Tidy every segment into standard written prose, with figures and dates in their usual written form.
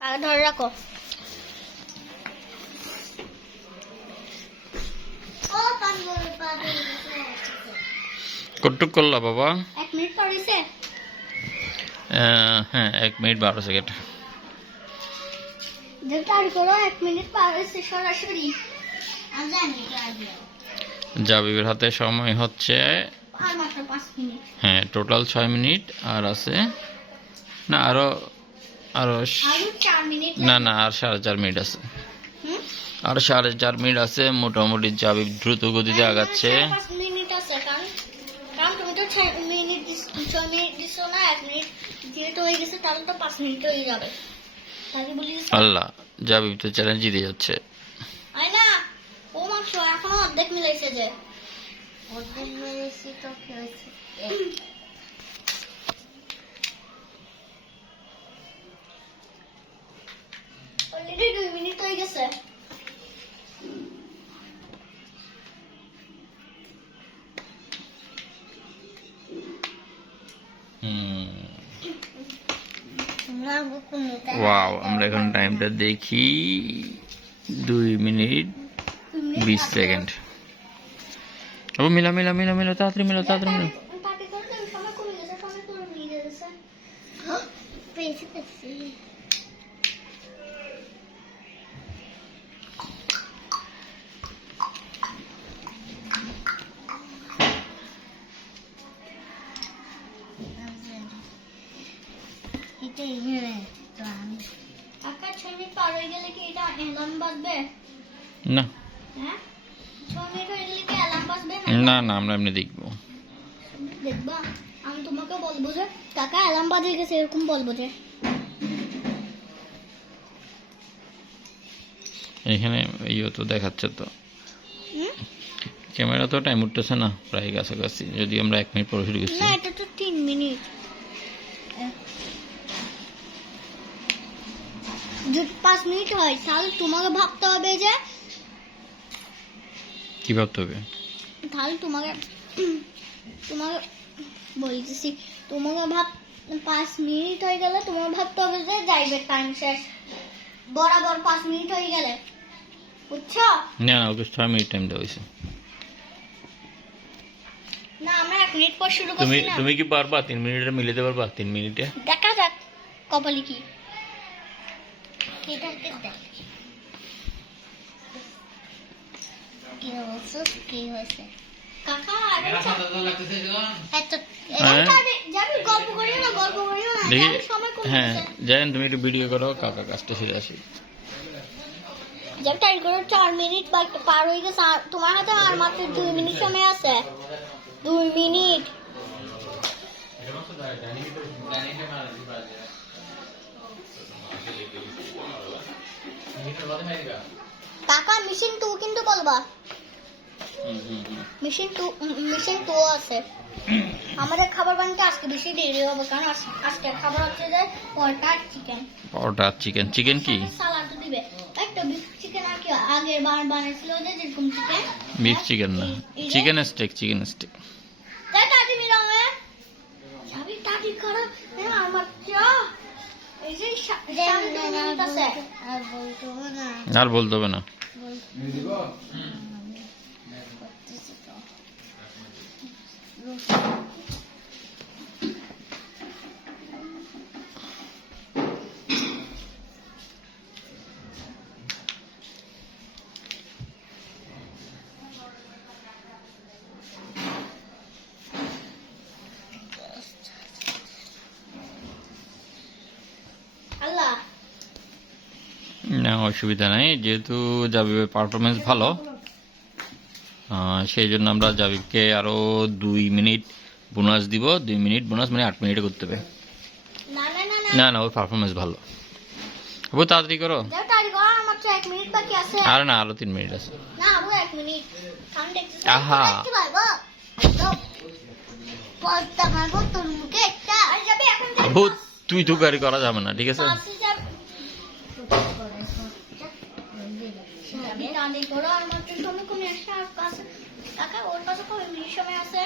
ধরে রাখো। কতটুক করলা বাবা? 1 মিনিট পর হইছে। হ্যাঁ 1 মিনিট 12 সেকেন্ড। যেটা আর করো 1 মিনিট পর হইছে সরাসরি। জাবিবের হাতে সময় হচ্ছে আর মাত্র 5 মিনিট। হ্যাঁ টোটাল 6 মিনিট আর আছে না আরো আরো 4 মিনিট। না আর 4.5 মিনিট আছে। আর 4.5 মিনিট আছে। মোটামুটি জাবিব দ্রুত গতিতে আগাচ্ছে। 5 মিনিট আছে কারণ তুমি তো 6 মিনিট দিছো না। 1 মিনিট যেহেতু হয়ে গেছে তাহলে তো 5 মিনিট হয়ে যাবে। তাহলে বলি আল্লাহ জাবিব তো চ্যালেঞ্জ জিতে যাচ্ছে। আয় না ও মাত্র এখনো অর্ধেক মিলাইছে যে অর্ধেক মিলাইছি তো কি হয়েছে অলরেডি 2 মিনিট হয়ে গেছে। ওয়াও আমরা এখন টাইমটা দেখি 2 মিনিট 20 সেকেন্ড। ও মিলা তাড়াতাড়ি মিলা পার্টি করতে সময় কমে গেছে সময় করে নিয়ে গেছে। পেয়েছি কাকা 6 মিনিট পার হয়ে গেলে কি এটা অ্যালার্ম বাজবে? না হ্যাঁ 6 মিনিট হয়ে গেলে কি অ্যালার্ম বাজবে? না আমরা এমনি দেখবো। দেখবা আমি তোমাকে বলবো যে কাকা অ্যালার্ম বাজে গেছে এরকম বলবো যে এখানে ইয়ে তো দেখাচ্ছে তো ক্যামেরা তো টাইম উঠতেছে না প্রায় কাছাকাছি। যদি আমরা 1 মিনিট পরে শুরু করছি। না এটা তো 3 মিনিট। যদি 5 মিনিট হয় তাহলে তোমাকে ভাবতে হবে যে কি ভাবতে হবে? তাহলে তোমাকে বলতেছি তোমাকে 5 মিনিট হয়ে গেলে তোমাকে ভাবতে হবে যে যাইবে টাইম শেষ বরাবর 5 মিনিট হয়ে গেলে বুঝছো? না ওকে 6 মিনিট টাইম দেওয়া হয়েছে। না আমরা 1 মিনিট পর শুরু করছি না। তুমি কি পারবা 3 মিনিটে মিলাতে পারবা? 3 মিনিটে দেখা যাক কপালে কি এটা দেখ কি হয়েছে কাকা গল্প করিও না দেখি। সময় কমে হ্যাঁ গেছে। জানেন তুমি একটু ভিডিও করো কাকা কাজটা সেরে আসি। জব টাইম করো 4 মিনিট পার হয়ে গেছে আর তোমার হাতে আর মাত্র 2 মিনিট সময় আছে। 2 মিনিট কাকা মিশন 2 কিন্তু বলবা। মিশন 2 আছে। আমাদের খাবার বানাতে আজকে বেশি দেরি হবে কারণ আজকে খাবার হচ্ছে যে পরোটা আর চিকেন। চিকেন কি? সালাদ দিবে একটা বিফ চিকেন আর কি আগের বার বানাইছিল যে যেরকম চিকেন বিফ চিকেন না চিকেন স্টেক। তাই তাজি মিলামে যাবি তাজি করো আমার চা এই যে সামনে মিনিট আছে আর বলতে হবে না। আল্লাহ না অসুবিধা নাই যেহেতু জাবিবের পারফরমেন্স ভালো সেই জন্য আমরা জাবিবকে আরো 2 মিনিট বোনাস দিব। 2 মিনিট বোনাস মানে 8 মিনিটে করতে হবে। না ওর পারফরমেন্স ভালো। ও তাড়াতাড়ি করো। মাত্র 1 মিনিট বাকি আছে। আর না আরো 3 মিনিট আছে। না আরো 1 মিনিট কাউন্ট দেখতেছ আহা কি ভাইবো পড়তা মাগো তোর মুখে একটা আর যাবে এখন আবু তুই তো গাড়ি করা যাবে না ঠিক আছে। তাড়াতাড়ি করো আর মাত্র তুমি কোন একটা কাছে কাকা ওর কাছে কত মিনিট সময় আছে?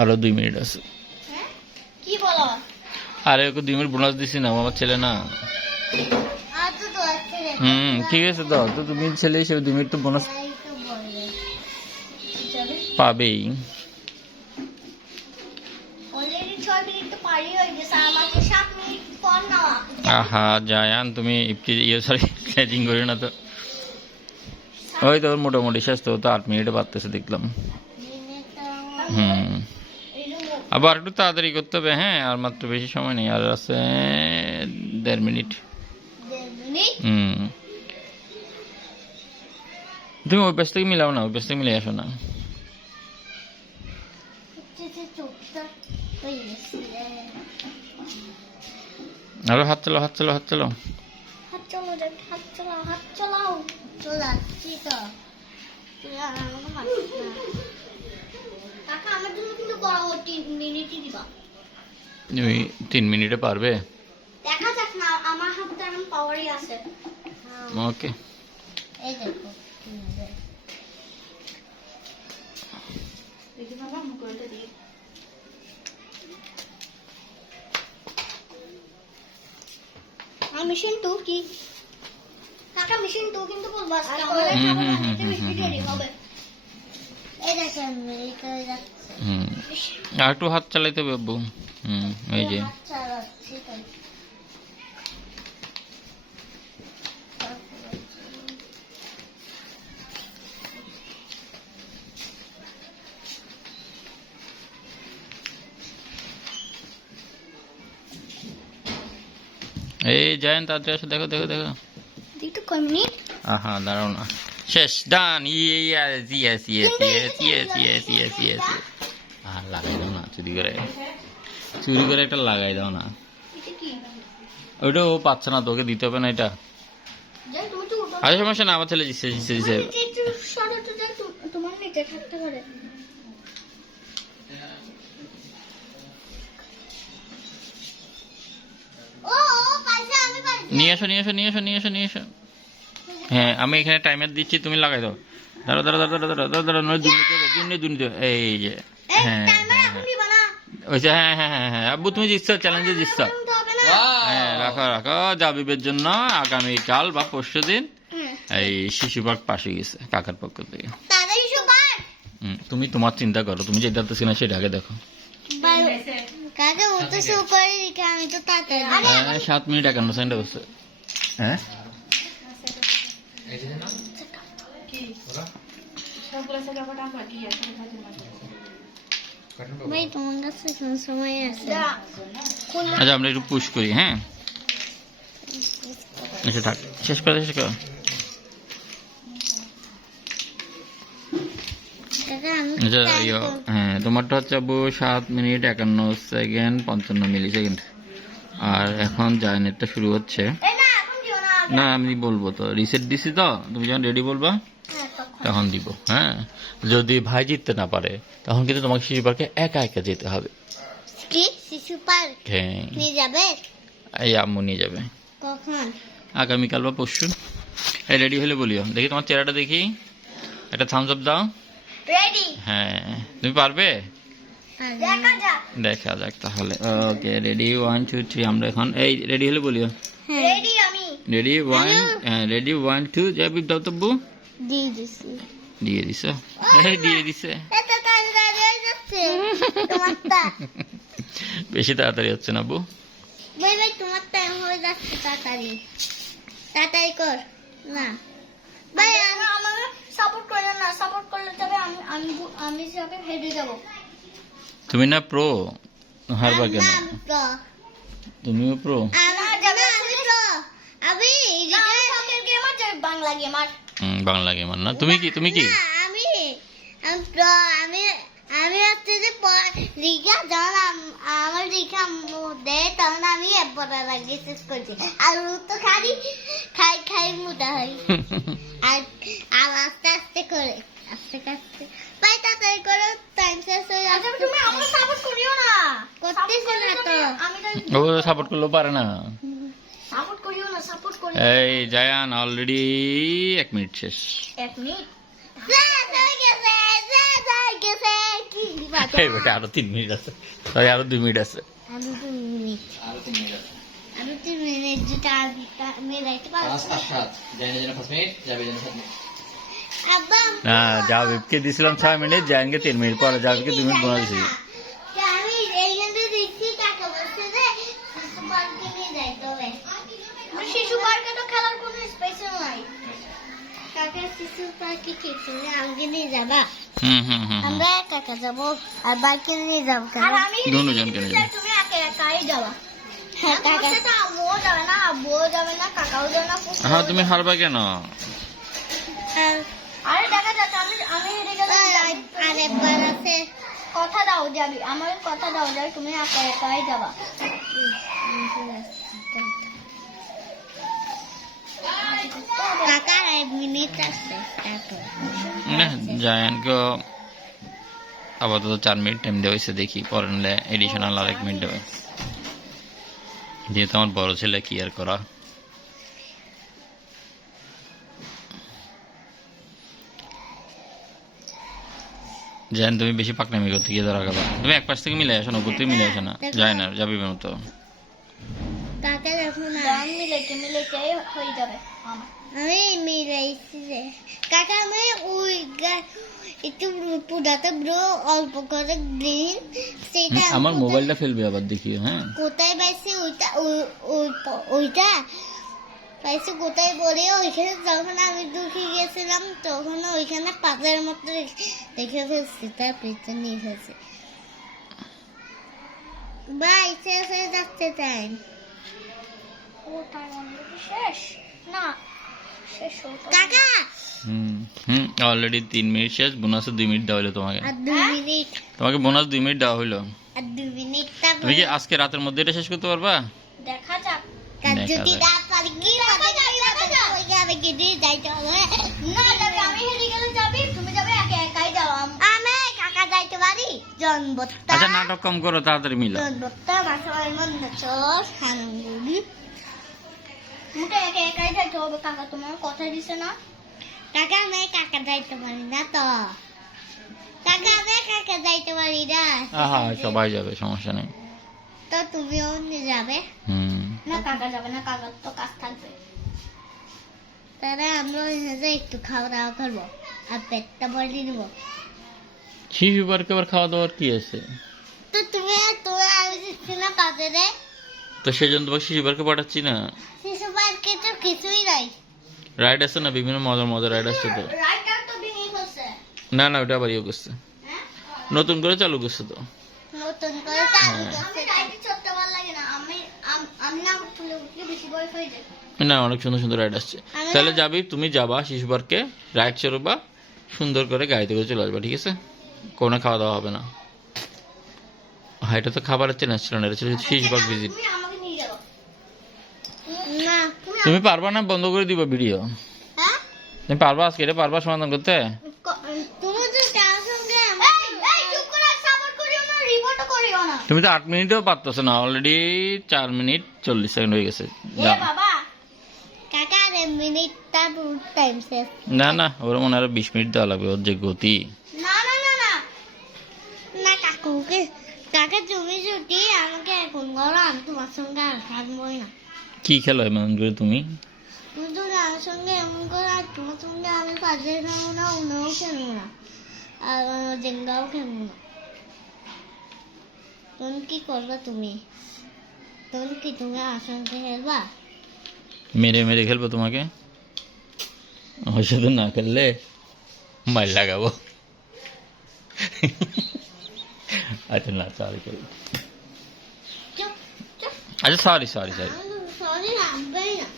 আরো 2 মিনিট আছে। হ্যাঁ কি বলো? আরে ওকে 2 মিনিট বোনাস দিছি না আমার ছেলে না। আর তো আছে রে ঠিক আছে দাও তো, তুমি ছেলে হিসেবে 2 মিনিট তো বোনাস এই তো বলে পাবেই। অলরেডি 6 মিনিট তো পারি হয়ে গেছে, আমাকে 7 মিনিট পর নাও। আহা জায়ান তুমি সরি ক্যাচিং করি না তো। ওই তো মোটামুটি শেষ তো, 8 মিনিটে পারতেছে দেখলাম। আবার একটু তাড়াতাড়ি করতে হবে, হ্যাঁ আর মাত্র বেশি সময় নেই, আর আছে 1.5 মিনিট। তুমি ওই পাশ থেকে মিলাও না, ওই পাশ থেকে মিলে আসো না। আরো হাত চালাও, হাত চালাও, হাত চালাও। হাত চালাও, হাত চালাও, হাত চালাও। চলাচ্ছি তো। কাকা আমার জন্য কিন্তু 3 মিনিটই দিবা। তুমি 3 মিনিটে পারবে? দেখা যাক না, আমার হাতে এখন পাওয়ারই আছে। ওকে এই দেখো মেশিন 2 কি কাকা, মেশিন 2 কিন্তু বলবো আজকে আমাদের খাবার মিষ্টি রেডি হবে। এই দেখেন এই করে যাচ্ছে। আর একটু হাত চালাইতে হবে আব্বু। এই যে হাত চালাচ্ছি তাই। এই জায়ান তাড়াতাড়ি আসো, দেখো দেখো দেখো। দেখো কয় মিনিট। আহা দাঁড়াও না, শেষ, done. Yes yes yes yes yes yes yes yes. আর লাগাই দাও না, চুরি করে একটা লাগাই দাও না। এটা কি ওইটা ও পাচ্ছে না, তোকে দিতে হবে না এটা। যাই তুমি তো উঠো। আরে সমস্যা না, আমার ছেলে জিতছে জিতছে জিতছে। একটু সরাতে যাই, তোমার নিচে থাকতে পারে। ও পাইছে, আমি পাইছি। নিয়ে এসো নিয়ে এসো নিয়ে এসো নিয়ে এসো নিয়ে এসো। হ্যাঁ আমি এখানে টাইমার দিচ্ছি, তুমি লাগাই দাও। দাঁড়ো দাঁড়ো দাঁড়ো দাঁড়ো দাঁড়ো দাঁড়ো, নয় দুর্নীতি হবে, দুর্নীতি হবে। এই যে এই হ্যাঁ টাইমার এখন দিবা না। ওইসে, হ্যাঁ হ্যাঁ হ্যাঁ হ্যাঁ আব্বু তুমি জিতছো, চ্যালেঞ্জে জিতছো। শুনতে হবে না। হ্যাঁ রাখো রাখো, জাবিবের জন্য আগামীকাল বা পরশু দিন এই শিশু পার্ক পাশে গেছে কাকার পক্ষ থেকে। তাড়াতাড়ি সুপার। তুমি তোমার চিন্তা করো, তুমি যেটা দেখতেছি না সেটা আগে দেখো। কাকা ও তো সুপার দিকে, আমি তো তাড়াতাড়ি। 7 মিনিট 51 সেকেন্ড হচ্ছে। হ্যাঁ ভাই তোমার কাছে কোন সময় আছে? আচ্ছা আমরা একটু পুশ করি, হ্যাঁ আচ্ছা থাক, শেষ করে শেষ করো। কাকা আমি আচ্ছা হ্যাঁ তোমারটা হচ্ছে আব্বু 7 মিনিট 51 সেকেন্ড 55 মিলি সেকেন্ড। আর এখন জায়নেটটা শুরু হচ্ছে। এই না এখন দিও না। না আমি বলবো তো, রিসেট দিছি তো, তুমি যখন রেডি বলবা তখন দিব। হ্যাঁ যদি ভাই জিততে না পারে তখন কিন্তু তোমাকে শিশু পার্কে একা একা যেতে হবে। কি শিশু পার্ক হ্যাঁ নিয়ে যাবে? এই আম্মু নিয়ে যাবে কখন? আগামীকাল বা পরশু। এই রেডি হলে বলিও, দেখি তোমার চেহারাটা দেখি, একটা থামস আপ দাও। রেডি। হ্যাঁ তুমি পারবে, দেখা যাক। দেখা যাক তাহলে। ওকে রেডি 1 2 3, আমরা এখন এই রেডি হলে বলিও। রেডি আমি। রেডি 1 2 যাবি দাও তব্বু। দিয়ে দিছি। দিয়ে দিছে, এই দিয়ে দিছে। এত তাড়াতাড়ি হয়ে যাচ্ছে তোমারটা। বেশি তাড়াতাড়ি হচ্ছে না বউ। ভাই ভাই তোমার টাইম হয়ে যাচ্ছে, তাড়াতাড়ি তাড়াতাড়ি কর না ভাই। আমাকে সাপোর্ট করে না, সাপোর্ট করলে তবে আমি যাবে হেডে যাব। তুমি না প্রো, হারবা কেন? আমি প্রো। তুমিও প্রো? আমি প্রো। আমি সকের gamer, Bangla gamer. Bangla gamer না তুমি? কি তুমি কি? আমি প্রো। আমি হচ্ছে যে লিখা, যখন আমার লিখা দেয় তখন আমি পড়া লাগে শেষ করছি। আর ও তো খাই খাই মোটা হয়। আর আস্তে আস্তে করে আস্তে আস্তে ভাই তাড়াতাড়ি করো, টাইম শেষ হয়ে যাচ্ছে। তুমি আমাকে সাপোর্ট করিও না, করতেছ না তো। ও সাপোর্ট করলেও পারে না। সাপোর্ট করিও না, সাপোর্ট করিও। এই জায়ান অলরেডি 1 মিনিট শেষ। 1 মিনিট কি দিবা? এই বেটা আরো 3 মিনিট আছে, সরি আরো 2 মিনিট আছে। আরো 2 মিনিট। আমি 3 মিনিট যেটা মিলাইতে পারছি 5 জাইনের জন্য 5 মিনিট যাবে জন্য 7 মিনিট আব্বা না জাবিবকে দিছিলাম 6 মিনিট জাইনকে 3 মিনিট পরে জাবিবকে 2 মিনিট বোনাস দিছি আমি এইখানে দেখছি কাকা বলছে যে শিশু পার্কে নিয়ে যাইতে হবে শিশু পার্কে তো খেলার কোনো স্পেস নাই কাকা শিশু পার্কে কিছু আমাকে নিয়ে যাবা আমরা কাকা যাব আর বাইকে নিয়ে যাব আর আমি দুজনকে নিয়ে যাব তুমি একাই যাবা হ্যাঁ কাকা তো আম্মুও যাবে না আব্বুও যাবে না কাকাও যাবে না হ্যাঁ তুমি হারবা কেন আরে দেখা যাচ্ছে আমি হেরে গেলাম আরেকবার আছে কথা দাও যাবি আমার কথা দাও যাবি তুমি একাই যাবা কাকা 1 মিনিট আছে না জায়ানকে আপাতত 4 মিনিট টাইম দেওয়া হয়েছে দেখি পরে নিলে এডিশনাল আর 1 মিনিট দেবে যেহেতু আমার বড় ছেলে কি আর করা জান তুমি বেশি পাকনামি করতে গিয়ে ধরা গেল তুমি এক পাশ থেকে মিলে আসো না উপর থেকে মিলে আসো না যায় না যাবি মতো কাকা যখন মিলে হয়ে যাবে আমি মিলাইছি রে কাকা আমি ওই একটু পুরাতে ব্রো অল্প করে গ্রিন সেটা আমার মোবাইলটা ফেলবে আবার দেখিও হ্যাঁ কোথায় পাইছি ওইটা পাইছি কোথায় বলে ওইখানে যখন আমি ঢুকে গেছিলাম তখন ওইখানে পাতার মতো দেখে ফেলছি তার পিছনে নিয়ে ফেলছি বাই শেষ হয়ে যাচ্ছে টাইম শেষ না কাকা অলরেডি 3 মিনিট শেষ বোনাসে 2 মিনিট দেওয়া হলো তোমাকে আর 2 মিনিট তোমাকে বোনাস 2 মিনিট দেওয়া হলো আর 2 মিনিট তুমি কি আজকে রাতের মধ্যে এটা শেষ করতে পারবা দেখা যাক যদি না পারি কি হবে ওই যাবে কি দিয়ে যাইতে হবে না যাবে আমি হেরে গেলে যাবি তুমি যাবে একাই যাও আমি কাকা যাইতে পারি জনবত্তা আচ্ছা নাটক কম করো তাড়াতাড়ি মিলো জনবত্তা মাসের মধ্যে চোর হাঙ্গুলি মুখে একাই যাইতে হবে কাকা তোমার কথা দিছে না কাকা আমি কাকা যাইতে পারি না তো কাকা আমি কাকা যাইতে পারি না হ্যাঁ সবাই যাবে সমস্যা নেই তো তুমিও নিয়ে যাবে না কাকা যাবে না কাকার তো কাজ থাকবে তাহলে আমরা ওইখানে একটু খাওয়া দাওয়া করবো আর পেটটা ভরে নিব শিশু পার্কে আবার খাওয়া দাওয়ার কি আছে তো তুমি আমি দিচ্ছি না বাজারে তো সেই জন্য তোমাকে শিশু পার্কে পাঠাচ্ছি না শিশু পার্কে তো কিছুই নাই রাইড আছে না বিভিন্ন মজার মজার রাইড আছে তো রাইডার তো ভেঙে গেছে না না ওটা আবার ইয়ে করছে নতুন করে চালু করছে তো নতুন করে চালু করছে রাইডে চড়তে ভালো লাগে না আমি না উঠলে বেশি বয়স হয়ে যায় না অনেক সুন্দর সুন্দর রাইড আসছে তাহলে যাবি তুমি যাবা শিশু পার্কে রাইড চড়বা সুন্দর করে গাড়িতে করে চলে আসবা ঠিক আছে কোনো খাওয়া দাওয়া হবে না হ্যাঁ এটা তো খাবারের চেনা ছিল না এটা ছিল শিশু পার্ক ভিজিট না তুমি পারবা না বন্ধ করে দিবা ভিডিও হ্যাঁ তুমি পারবা আজকে এটা পারবা সমাধান করতে তুমি তো তার সঙ্গে এই চুপ করে সাপোর্ট করিও না রিপোর্ট করিও না তুমি তো 8 মিনিটও পারতেছ না অলরেডি 4 মিনিট 40 সেকেন্ড হয়ে গেছে এ বাবা কাকা 1 মিনিটটা পুরো টাইম শেষ না না ওর মনে হয় 20 মিনিট দেওয়া লাগবে ওর যে গতি না না না না না কাকুকে কাকা তুমি ছুটি আমাকে এখন করো আমি তোমার সঙ্গে আর থাকবোই না কি খেলো এমন করে তুমি তুমি আমার সঙ্গে এমন করে আর তোমার সঙ্গে আমি পাশে খেলবো না উনাও খেলবো না আর জেঙ্গাও খেলবো না তুমি কি করবা তুমি তুমি আমার সঙ্গে খেলবা মেরে মেরে খেলবো তোমাকে ওর সাথে না খেললে মার লাগাবো আচ্ছা না সরি করি চুপ চুপ আচ্ছা সরি সরি সরি সরি লাগবেই না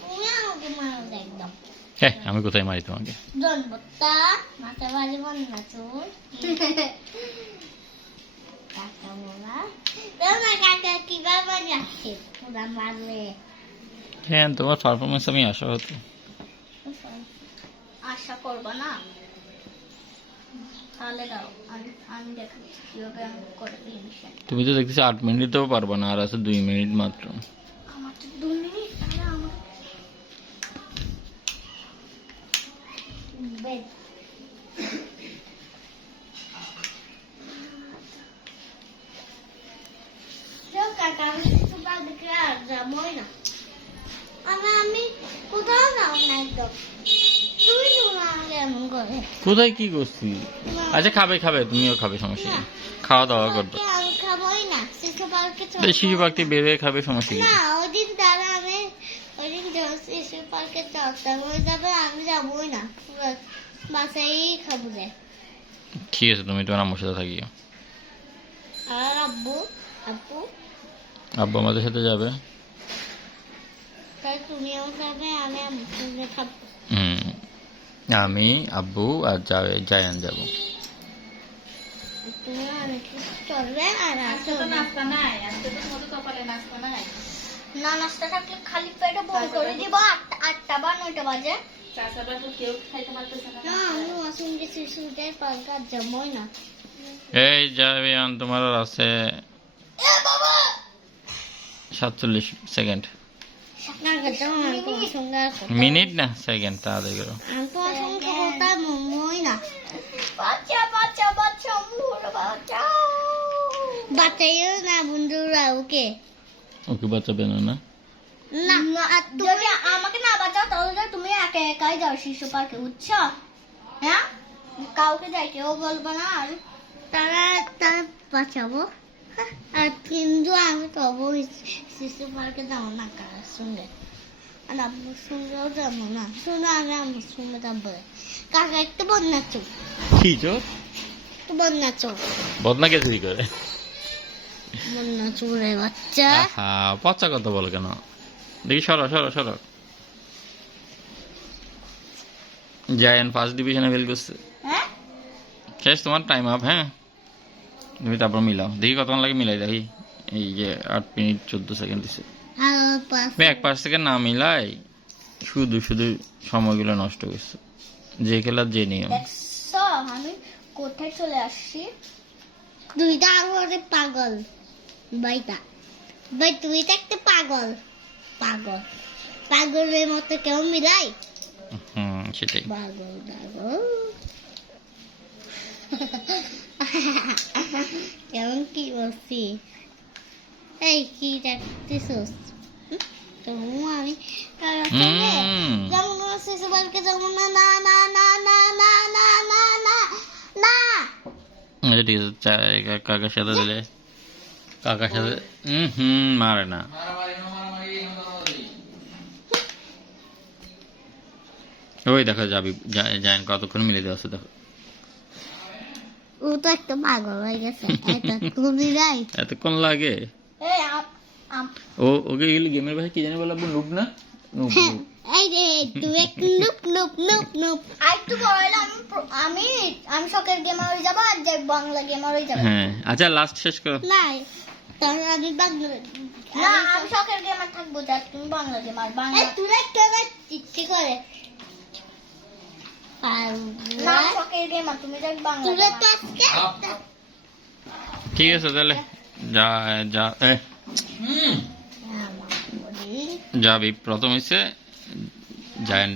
তুমি আমাকে মারো একদম হ্যাঁ আমি কোথায় মারি তোমাকে জনবত্তা মাথা বাড়ি বন্যা চুল কাকা বলা না কাকা কিভাবে যাচ্ছে পুরা মারলে হ্যাঁ তোমার পারফরমেন্স আমি আশা হতো আশা করবো না তাহলে দাও আমি দেখাচ্ছি কিভাবে আমি করে দিই মিশন তুমি তো দেখতেছি 8 মিনিটও পারবা না আর আছে 2 মিনিট মাত্র আমার তো 2 মিনিট তাহলে আমার বেড যাবই না। আমি কোথাও যাও না একদম। তুমি শোনো আমাকে এমন করে। কোথায় কি করছি? আচ্ছা খাবে খাবে, তুমিও খাবে, সমস্যা নেই, খাওয়া দাওয়া করবে। আমি খাবোই না, শিশু পার্কে শিশু পার্ক থেকে বের হয়ে খাবে, সমস্যা কি? না ওইদিন দাঁড়া, আমি ওইদিন শিশু পার্কে চলতাম, ওই যাবে আমি যাবোই না, বাসায় খাবো রে। ঠিক আছে, তুমি তোমার আম্মুর সাথে থাকিও। আর আব্বু আব্বু আব্বু আমাদের সাথে যাবে। তাই তুমিও খাবে, আমি আম্মুর সঙ্গে খাবো। আমি, আব্বু আর জায়ান যাবো। তুমি অনেক কিছু চলবে আর নাস্তা নাই, আজকে তো তোমাদের কপালে নাস্তা নাই। না নাস্তা থাকলে খালি পেটে বল করে দিব 8টা বা 9টা বাজে। চাচারা তো কেউ খাইতে পারতেছে না। না আমি ওয়াসুমকে শিশুতে পার্কে আর যাবোই না। এই জায়ান, তোমার আর আছে এ বাবা 47 সেকেন্ড। না যাও না, তোমার সঙ্গে আর কথা- মিনিট না সেকেন্ড, তাড়াতাড়ি করো। আমি তোমার সঙ্গে কথা বলবোই না। বাচ্চা বাচ্চা বাচ্চা মুড় বাচ্চা বাচ্চাইও না বন্ধুরা, ওকে ওকে বাঁচাবে না? না না, আর তুমি আমাকে না বাঁচাও তাহলে তুমি একা একাই যাও শিশু পার্কে, বুঝছো? হ্যাঁ, কাউকে যাইতেও বলবো না, আর তারা বাঁচাবো। আর কিন্তু আমি তবু শিশু পার্কে যাবো না কার সঙ্গে, আর আব্বুর সঙ্গেও যাবো না। শুনো, আমি আব্বুর সঙ্গে যাবো। কাকা একটু বন্যা চোখ, কি চোর? একটু বন্যা চোখ, বদনা কে চুরি করে? বন্যা চোরে বাচ্চা। হ্যাঁ, পচা কথা বলো কেন? দেখি সরো সরো সরো। জায়ান ফার্স্ট ডিভিশনে ফেল করছে। হ্যাঁ, শেষ, তোমার টাইম আপ। হ্যাঁ, তুমি তারপর মিলাও, দেখি কতক্ষণ লাগে মিলাই দেখি। এই যে 8 মিনিট 14 সেকেন্ড দিছে। আর পাঁচ তুমি 1 সেকেন্ড না মিলাই শুধু শুধু সময়গুলো নষ্ট করছো। যে খেলার যে নিয়ম। দেখছো আমি কোথায় চলে আসছি? দুইটা আমাদের পাগল বাইটা, ভাই তুই তো একটা পাগল, পাগল পাগলের মতো কেউ মিলাই? সেটাই। পাগল পাগল কেমন কি বলছি? এই কি দেখতেছিস? আমি যেমন শিশু পার্কে যাবো না, না না না না না না না না না। আচ্ছা ঠিক আছে, কাকার সাথে দিলে কাকার সাথে মারে না। ওই দেখো যাবি, জায়ান কতক্ষণ মিলে দেওয়া আছে দেখো। ও তো একটা পাগল হয়ে গেছে, এটা তুমি নাই। এতক্ষণ লাগে? এই ওকে গেলে গেমের ভাষায় কি জানি বলে, নুব না? নুব। এই রে তুই এক নুপ নুপ নুপ নুপ। আর একটু বড় আমি আমি শখের গেমার হয়ে যাবো, আর যে বাংলা গেমার হয়ে যাবো। হ্যাঁ, আচ্ছা লাস্ট শেষ করো। নাই, তাহলে আমি বাংলা না, আমি শখের গেমার থাকবো, যা তুমি বাংলা গেমার। বাংলা তুই একটা ইচ্ছে করে না, শখের গেমার তুমি যাক বাংলা। তুই তো আজকে ঠিক আছে তাহলে যা যা যাবি। প্রথম হচ্ছে জায়ান।